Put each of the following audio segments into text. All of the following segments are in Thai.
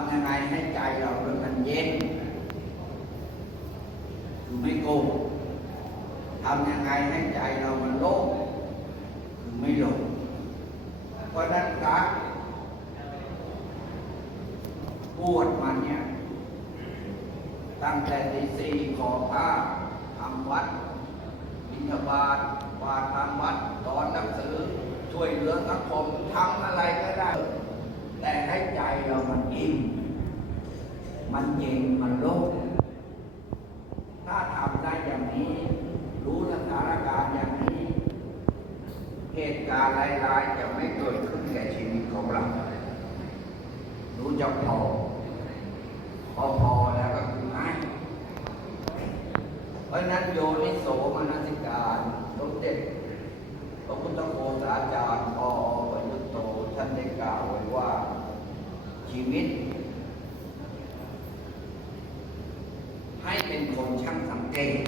ำยังไงให้ใจเรามันเย็นคือไม่โกรธทำยังไงให้ใจเรามันโล่งคือไม่หลงเพราะนั้นการบวชมาเนี่ยตั้งแต่ตีสี่ขอผ้าทำวัดบิณฑบาตวาดทำวัดสอนหนังสือช่วยเหลือสังคมทำอะไรก็ได้แต่ให้ใจเรามันอิ่มมันเย็นมันโล่งถ้าทำได้อย่างนี้รู้สถานการณ์อย่างนี้เหตุการณ์ร้ายๆจะไม่เกิดขึ้นแก่ชีวิตของเรารู้จักพอแล้วก็คือให้เพราะนั้นโยนิโสมนสิการสมเด็จพระพุทธโฆษาจารย์ป.ประยุตโตท่านได้กล่าวไว้ว่าชีวิตให้เป็นคนช่างสังเกต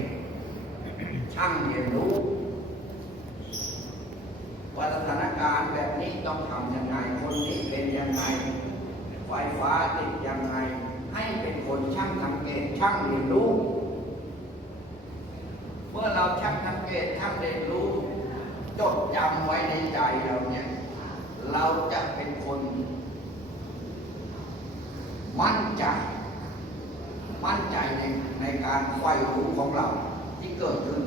ช่างเรียนรู้ว่าสถานการณ์แบบนี้ต้องทำยังไงคนนี้เป็นยังไงไฟฟ้าติดยังไงให้เป็นคนช่างสังเกตช่างเรียนรู้เมื่อเราช่างสังเกตช่างเรียนรู้จดจำไว้ในใจเราเนี่ยเราจะเป็นคนมั่นใจในการใฝ่รู้ของเราที่เกิดขึ้น